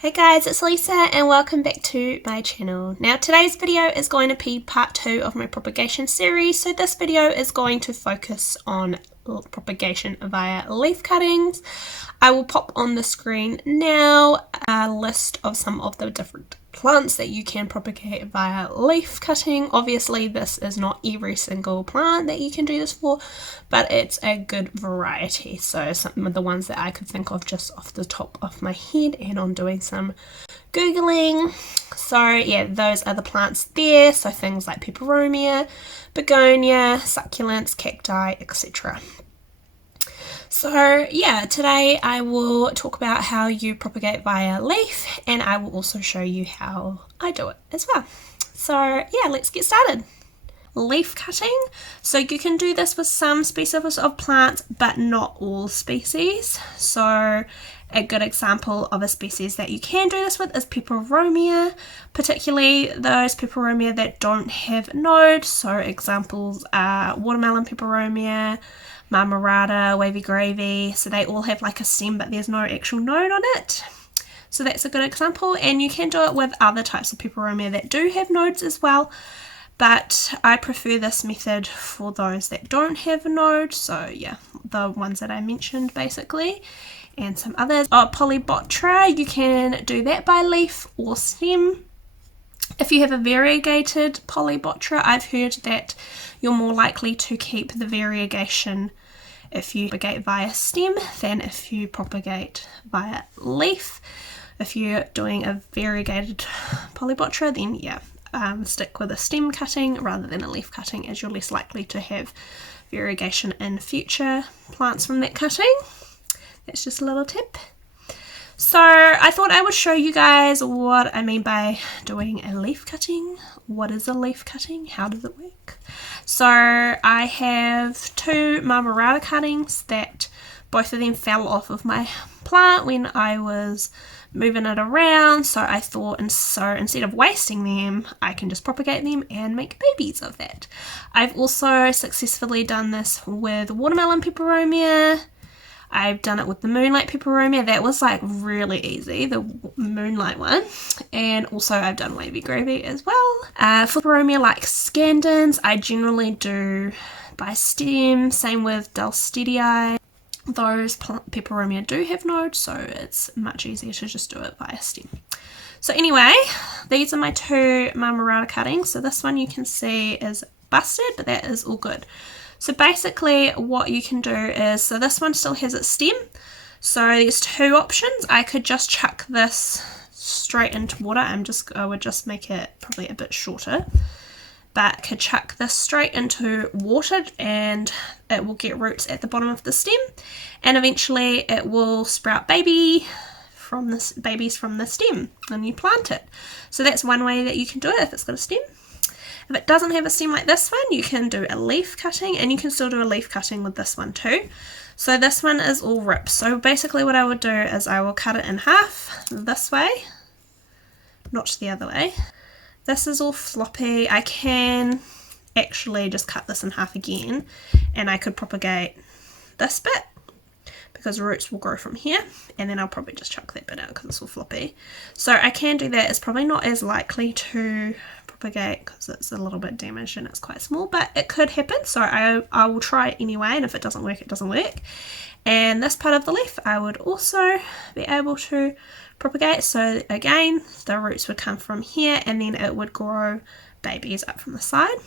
Hey guys, it's Lisa and welcome back to my channel. Now today's video is going to be part 2 of my propagation series. So this video is going to focus on propagation via leaf cuttings. I will pop on the screen now a list of some of the different plants that you can propagate via leaf cutting. Obviously this is not every single plant that you can do this for, but it's a good variety. So some of the ones that I could think of just off the top of my head and on doing some googling. So yeah, those are the plants there. So things like Pepperoni, Begonia, succulents, cacti, etc. So yeah, today I will talk about how you propagate via leaf, and I will also show you how I do it as well. So yeah, let's get started. Leaf cutting. So you can do this with some species of plants, but not all species. So a good example of a species that you can do this with is Pepperoni, particularly those Pepperoni that don't have nodes. So examples are watermelon Pepperoni, marmarata, wavy gravy. So they all have like a stem, but there's no actual node on it. So that's a good example, and you can do it with other types of Pepperoni that do have nodes as well. But I prefer this method for those that don't have a node. So yeah, the ones that I mentioned basically, and some others. Polybotra, you can do that by leaf or stem. If you have a variegated polybotra, I've heard that you're more likely to keep the variegation if you propagate via stem than if you propagate via leaf. If you're doing a variegated polybotra, then yeah, stick with a stem cutting rather than a leaf cutting, as you're less likely to have variegation in future plants from that cutting. That's just a little tip. So I thought I would show you guys what I mean by doing a leaf cutting. What is a leaf cutting? How does it work? So I have 2 marmarata cuttings that both of them fell off of my plant when I was moving it around. So I thought, instead of wasting them, I can just propagate them and make babies of that. I've also successfully done this with watermelon Pepperoni. I've done it with the moonlight Pepperoni. That was like really easy, the moonlight one. And also I've done wavy gravy as well. For Pepperoni like scandens, I generally do by stem. Same with Dulcidii. Those Pepperoni do have nodes, so it's much easier to just do it via stem. So anyway, these are my 2 marmarata cuttings. So this one you can see is busted, but that is all good. So basically what you can do is, so this one still has its stem. So there's 2 options. I could just chuck this straight into water. I would just make it probably a bit shorter. But I could chuck this straight into water and it will get roots at the bottom of the stem. And eventually it will sprout babies from the stem and you plant it. So that's one way that you can do it if it's got a stem. If it doesn't have a stem like this one, you can do a leaf cutting, and you can still do a leaf cutting with this one too. So this one is all ripped. So basically what I would do is I will cut it in half this way, not the other way. This is all floppy. I can actually just cut this in half again, and I could propagate this bit because roots will grow from here, and then I'll probably just chuck that bit out because it's all floppy. So I can do that. It's probably not as likely to propagate because it's a little bit damaged and it's quite small, but it could happen. So I will try it anyway, and if it doesn't work, it doesn't work. And this part of the leaf I would also be able to propagate. So again, the roots would come from here and then it would grow babies up from the side.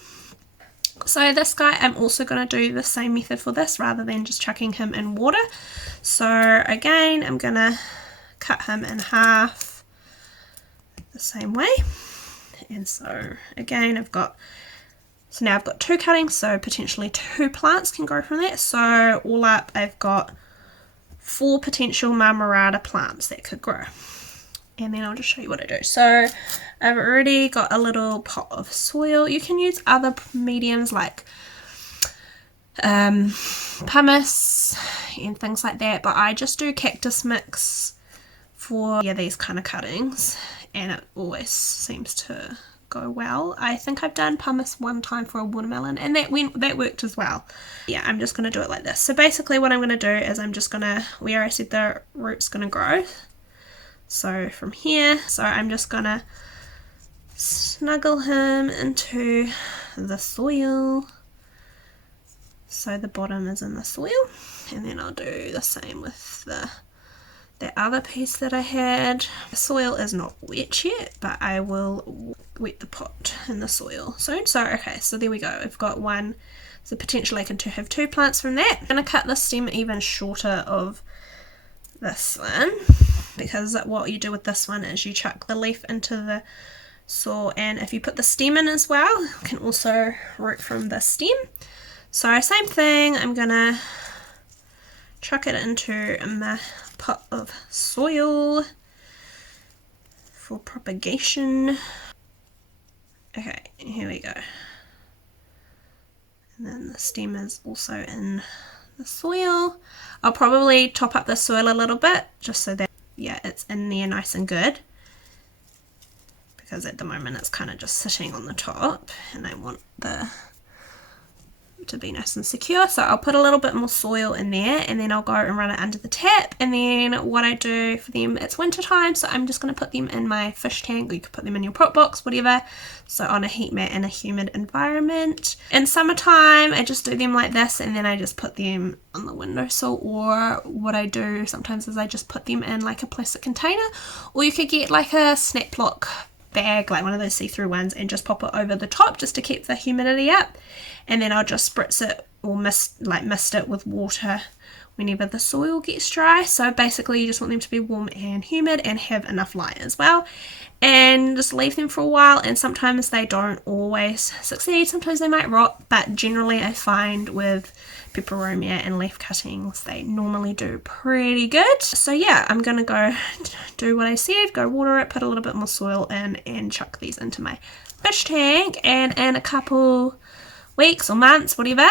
So this guy, I'm also going to do the same method for this rather than just chucking him in water. So again, I'm going to cut him in half the same way. And so again, now I've got 2 cuttings, so potentially 2 plants can grow from that. So all up, I've got 4 potential marmarata plants that could grow. And then I'll just show you what I do. So I've already got a little pot of soil. You can use other mediums like pumice and things like that, but I just do cactus mix for these kind of cuttings, and it always seems to go well. I think I've done pumice one time for a watermelon, and that worked as well. Yeah, I'm just going to do it like this. So basically what I'm going to do is I'm just going to, where I said the root's going to grow, So from here, so I'm just gonna snuggle him into the soil. So the bottom is in the soil, and then I'll do the same with the other piece that I had. The soil is not wet yet, but I will wet the pot in the soil soon. So okay, so there we go. I've got one, so potentially I can have 2 plants from that. I'm going to cut the stem even shorter of this one, because what you do with this one is you chuck the leaf into the soil, and if you put the stem in as well, you can also root from the stem. So same thing, I'm going to chuck it into my pot of soil for propagation. Okay, here we go. And then the stem is also in the soil. I'll probably top up the soil a little bit just so that, yeah, it's in there nice and good, because at the moment it's kind of just sitting on the top and I want the to be nice and secure. So I'll put a little bit more soil in there, and then I'll go and run it under the tap. And then what I do for them, it's winter time, so I'm just going to put them in my fish tank, or you could put them in your prop box, whatever, so on a heat mat in a humid environment. In summertime I just do them like this, and then I just put them on the windowsill, or what I do sometimes is I just put them in like a plastic container, or you could get like a snap lock bag, like one of those see-through ones, and just pop it over the top just to keep the humidity up. And then I'll just spritz it or mist it with water whenever the soil gets dry. So basically you just want them to be warm and humid and have enough light as well, and just leave them for a while. And sometimes they don't always succeed, sometimes they might rot, but generally I find with peperomia and leaf cuttings they normally do pretty good. So yeah, I'm gonna go do what I said, go water it, put a little bit more soil in, and chuck these into my fish tank. And in a couple weeks or months, whatever,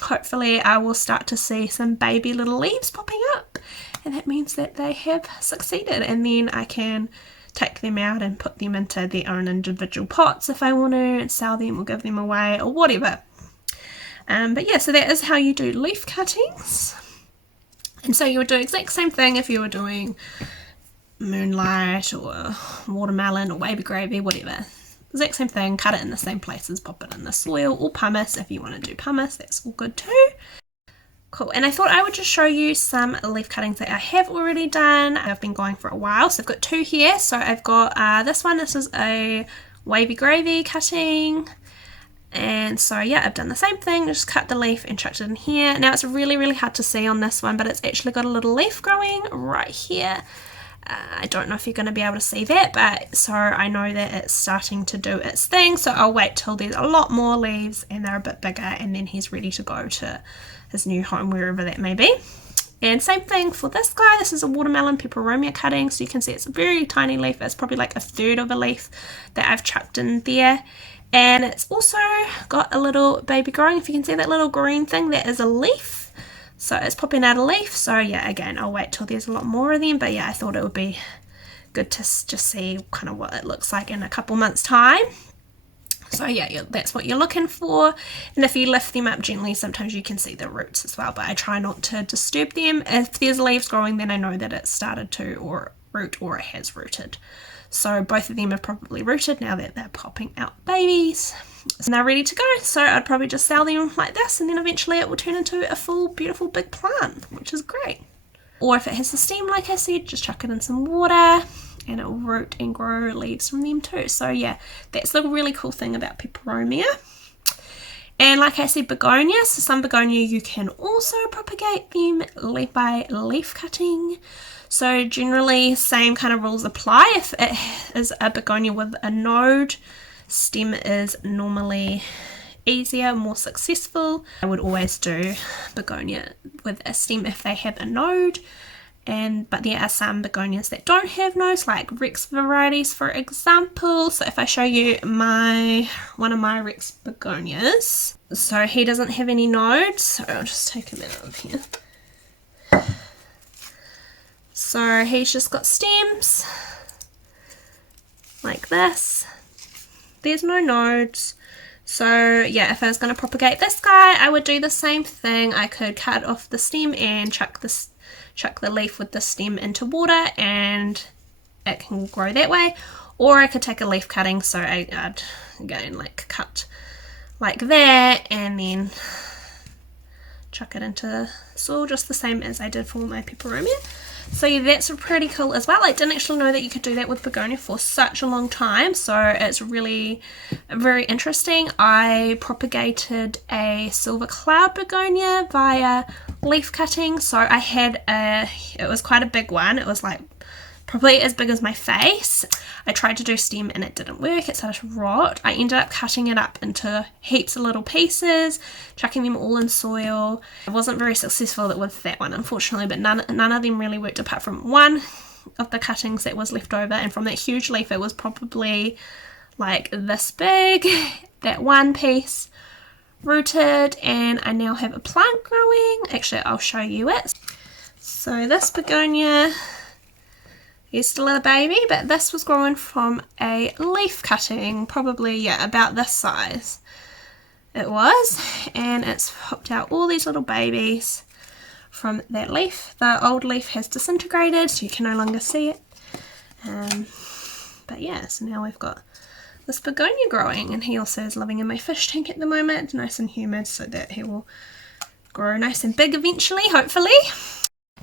hopefully I will start to see some baby little leaves popping up, and that means that they have succeeded, and then I can take them out and put them into their own individual pots if I want to, and sell them or give them away or whatever. But yeah, so that is how you do leaf cuttings. And so you would do the exact same thing if you were doing moonlight or watermelon or baby gravy, whatever. Exact same thing, cut it in the same places, pop it in the soil, or pumice if you want to do pumice, that's all good too. Cool, and I thought I would just show you some leaf cuttings that I have already done. I've been going for a while, so I've got 2 here. So I've got this one, this is a wavy gravy cutting. And so yeah, I've done the same thing, just cut the leaf and chucked it in here. Now it's really, really hard to see on this one, but it's actually got a little leaf growing right here. I don't know if you're going to be able to see that, but so I know that it's starting to do its thing. So I'll wait till there's a lot more leaves and they're a bit bigger, and then he's ready to go to his new home, wherever that may be. And same thing for this guy. This is a watermelon peperomia cutting, so you can see it's a very tiny leaf. It's probably like a third of a leaf that I've chucked in there. And it's also got a little baby growing. If you can see that little green thing, that is a leaf. So it's popping out a leaf. So yeah, again, I'll wait till there's a lot more of them. But yeah, I thought it would be good to just see kind of what it looks like in a couple months' time. So yeah, that's what you're looking for. And if you lift them up gently, sometimes you can see the roots as well. But I try not to disturb them. If there's leaves growing, then I know that it's started to or root, or it has rooted. So both of them have probably rooted now that they're popping out babies. And they're ready to go. So I'd probably just sell them like this, and then eventually it will turn into a full, beautiful big plant, which is great. Or if it has a stem, like I said, just chuck it in some water and it will root and grow leaves from them too. So yeah, that's the really cool thing about peperomia. And like I said, begonia. So some begonia you can also propagate them by leaf cutting. So generally, same kind of rules apply. If it is a begonia with a node, stem is normally easier, more successful. I would always do begonia with a stem if they have a node. But there are some begonias that don't have nodes, like Rex varieties, for example. So if I show you one of my Rex begonias, so he doesn't have any nodes. So I'll just take him out of here. So he's just got stems like this. There's no nodes. So yeah, if I was going to propagate this guy, I would do the same thing. I could cut off the stem and chuck the leaf with the stem into water and it can grow that way, or I could take a leaf cutting, so I'd again like cut like that and then chuck it into soil just the same as I did for my Pepperoni. So yeah, that's pretty cool as well. I didn't actually know that you could do that with Begonia for such a long time, so it's really very interesting. I propagated a silver cloud begonia via leaf cutting, so I had it was quite a big one. It was like probably as big as my face. I tried to do stem and it didn't work, it started to rot. I ended up cutting it up into heaps of little pieces, chucking them all in soil. I wasn't very successful with that one, unfortunately, but none of them really worked apart from one of the cuttings that was left over, and from that huge leaf it was probably like this big. That one piece rooted, and I now have a plant growing. Actually, I'll show you it. So this begonia is still a baby, but this was grown from a leaf cutting, probably, yeah, about this size it was, and it's popped out all these little babies from that leaf. The old leaf has disintegrated, so you can no longer see it, but yeah, so now we've got this begonia growing, and he also is living in my fish tank at the moment, nice and humid, so that he will grow nice and big eventually, hopefully.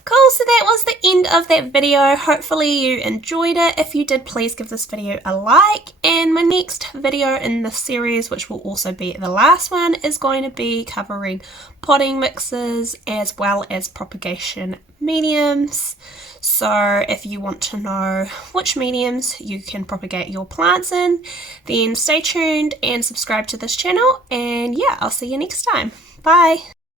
Cool, so that was the end of that video. Hopefully you enjoyed it. If you did, please give this video a like, and my next video in this series, which will also be the last one, is going to be covering potting mixes as well as propagation mediums. So if you want to know which mediums you can propagate your plants in, then stay tuned and subscribe to this channel, and yeah, I'll see you next time. Bye!